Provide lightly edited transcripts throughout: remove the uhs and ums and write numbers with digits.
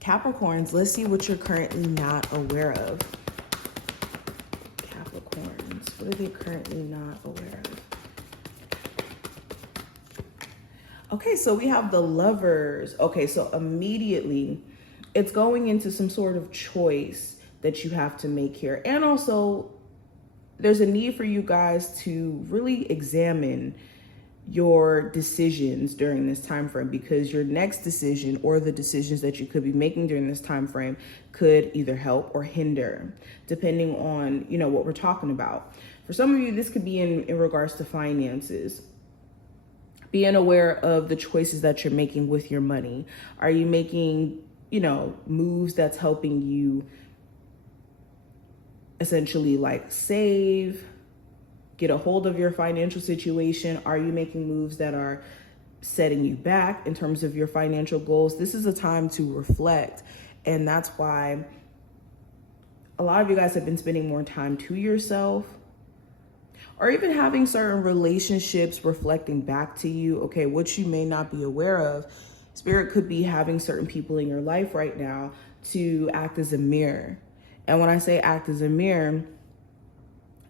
Capricorns, let's see what you're currently not aware of. Capricorns, what are they currently not aware of? Okay, so we have the Lovers. Okay, so immediately it's going into some sort of choice that you have to make here. And also there's a need for you guys to really examine your decisions during this time frame, because your next decision or the decisions that you could be making during this time frame could either help or hinder, depending on, you know, what we're talking about. For some of you, this could be in regards to finances. Being aware of the choices that you're making with your money. Are you making, you know, moves that's helping you essentially like save, get a hold of your financial situation? Are you making moves that are setting you back in terms of your financial goals? This is a time to reflect. And that's why a lot of you guys have been spending more time to yourself, or even having certain relationships reflecting back to you. Okay, what you may not be aware of, Spirit could be having certain people in your life right now to act as a mirror. And when I say act as a mirror,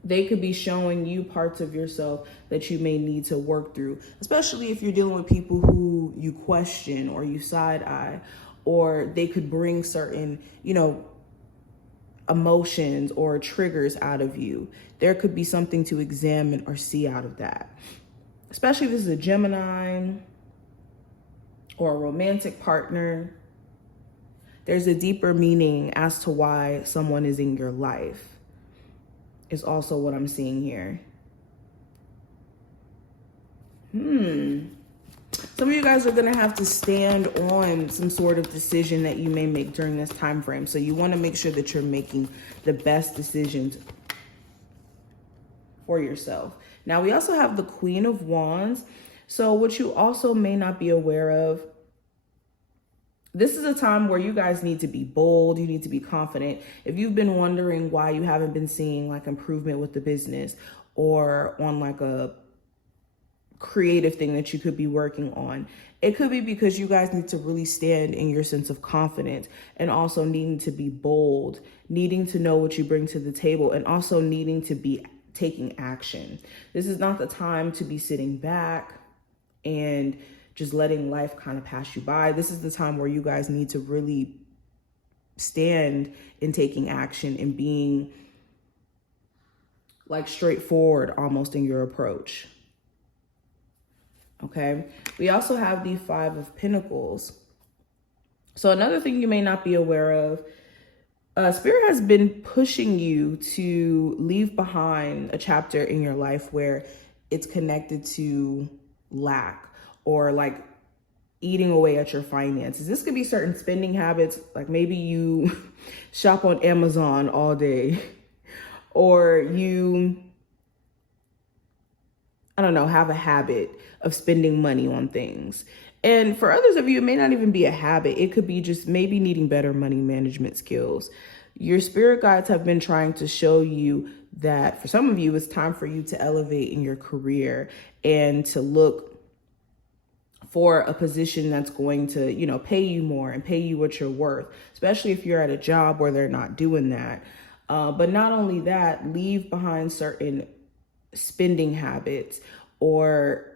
they could be showing you parts of yourself that you may need to work through, especially if you're dealing with people who you question or you side eye, or they could bring certain, you know, emotions or triggers out of you. There could be something to examine or see out of that, especially if this is a Gemini or a romantic partner. There's a deeper meaning as to why someone is in your life, is also what I'm seeing here. Some of you guys are going to have to stand on some sort of decision that you may make during this time frame. So you want to make sure that you're making the best decisions for yourself. Now, we also have the Queen of Wands. So what you also may not be aware of, this is a time where you guys need to be bold. You need to be confident. If you've been wondering why you haven't been seeing like improvement with the business or on like a creative thing that you could be working on, it could be because you guys need to really stand in your sense of confidence, and also needing to be bold, needing to know what you bring to the table, and also needing to be taking action. This is not the time to be sitting back and just letting life kind of pass you by. This is the time where you guys need to really stand in taking action and being like straightforward almost in your approach. Okay. We also have the Five of Pentacles. So another thing you may not be aware of, Spirit has been pushing you to leave behind a chapter in your life where it's connected to lack, or like eating away at your finances. This could be certain spending habits, like maybe you shop on Amazon all day, or you, I don't know, have a habit of spending money on things. And for others of you, it may not even be a habit. It could be just maybe needing better money management skills. Your spirit guides have been trying to show you that for some of you, it's time for you to elevate in your career and to look for a position that's going to, you know, pay you more and pay you what you're worth, especially if you're at a job where they're not doing that. But not only that, leave behind certain spending habits or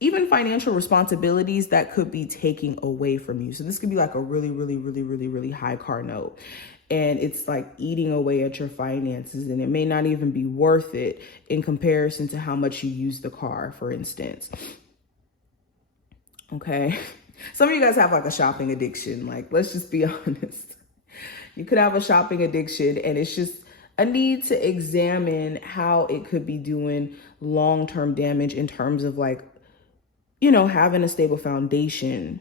even financial responsibilities that could be taking away from you. So this could be like a really high car note. And it's like eating away at your finances, and it may not even be worth it in comparison to how much you use the car, for instance. Okay. Some of you guys have like a shopping addiction. Like, let's just be honest. You could have a shopping addiction, and it's just a need to examine how it could be doing long-term damage in terms of like, you know, having a stable foundation.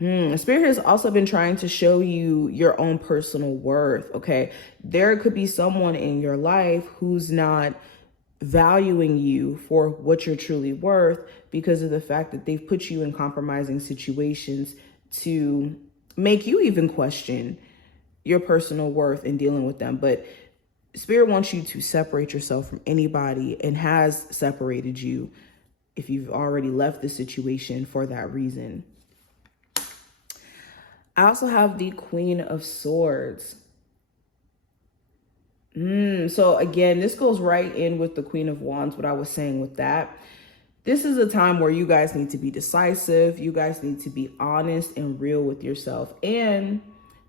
Spirit has also been trying to show you your own personal worth. Okay. There could be someone in your life who's not valuing you for what you're truly worth because of the fact that they've put you in compromising situations to make you even question your personal worth in dealing with them. But Spirit wants you to separate yourself from anybody, and has separated you if you've already left the situation for that reason. I also have the Queen of Swords. So again, this goes right in with the Queen of Wands, what I was saying with that. This is a time where you guys need to be decisive. You guys need to be honest and real with yourself. And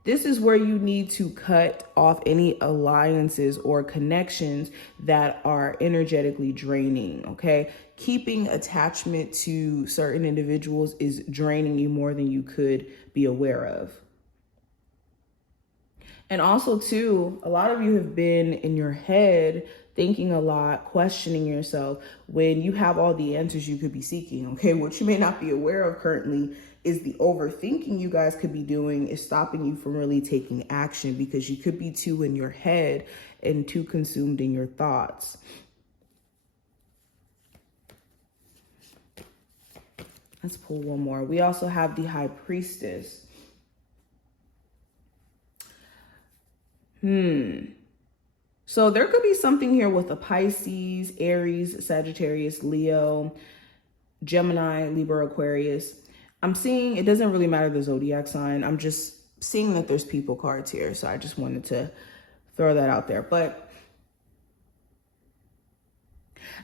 this is where you need to cut off any alliances or connections that are energetically draining, okay? Keeping attachment to certain individuals is draining you more than you could be aware of. And also, too, a lot of you have been in your head thinking a lot, questioning yourself when you have all the answers you could be seeking. Okay, what you may not be aware of currently is the overthinking you guys could be doing is stopping you from really taking action because you could be too in your head and too consumed in your thoughts. Let's pull one more. We also have the High Priestess. So there could be something here with a Pisces, Aries, Sagittarius, Leo, Gemini, Libra, Aquarius. I'm seeing, it doesn't really matter the zodiac sign. I'm just seeing that there's people cards here. So I just wanted to throw that out there. But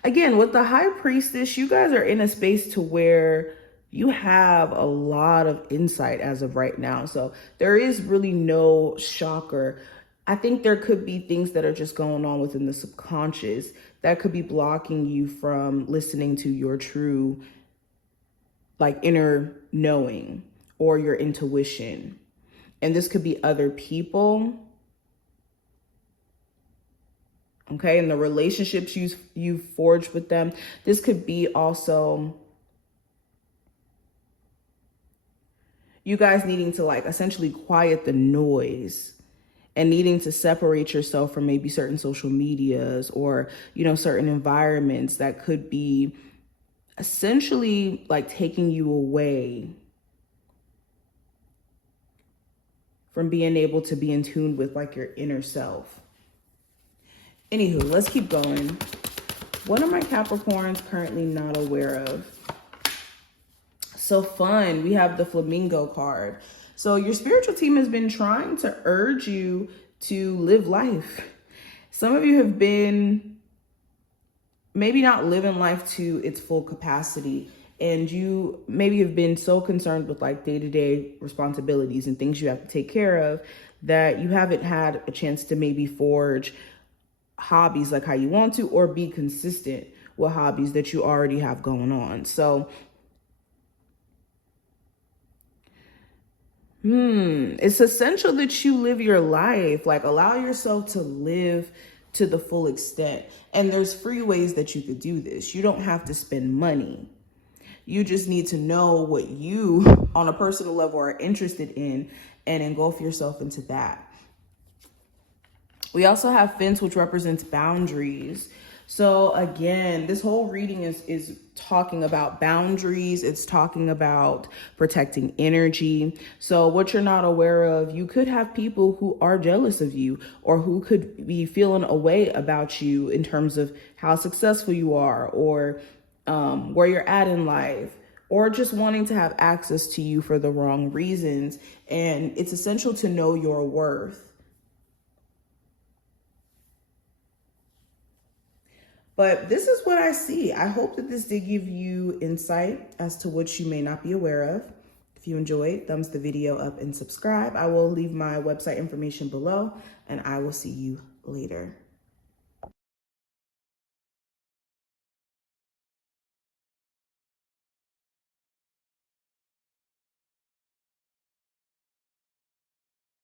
again, with the High Priestess, you guys are in a space to where you have a lot of insight as of right now. So there is really no shocker. I think there could be things that are just going on within the subconscious that could be blocking you from listening to your true, like, inner knowing or your intuition. And this could be other people. Okay, and the relationships you've forged with them. This could be also you guys needing to, like, essentially quiet the noise and needing to separate yourself from maybe certain social medias or, you know, certain environments that could be essentially like taking you away from being able to be in tune with like your inner self. Anywho, let's keep going. What are my Capricorns currently not aware of? So fun. We have the Flamingo card. So your spiritual team has been trying to urge you to live life. Some of you have been maybe not living life to its full capacity, and you maybe have been so concerned with like day-to-day responsibilities and things you have to take care of that you haven't had a chance to maybe forge hobbies like how you want to, or be consistent with hobbies that you already have going on. So it's essential that you live your life, like allow yourself to live to the full extent. And there's free ways that you could do this. You don't have to spend money. You just need to know what you on a personal level are interested in and engulf yourself into that. We also have fence, which represents boundaries. So again, this whole reading is talking about boundaries. It's talking about protecting energy. So what you're not aware of, you could have people who are jealous of you or who could be feeling a way about you in terms of how successful you are or where you're at in life, or just wanting to have access to you for the wrong reasons. And it's essential to know your worth. But this is what I see. I hope that this did give you insight as to what you may not be aware of. If you enjoyed, thumbs the video up and subscribe. I will leave my website information below, and I will see you later.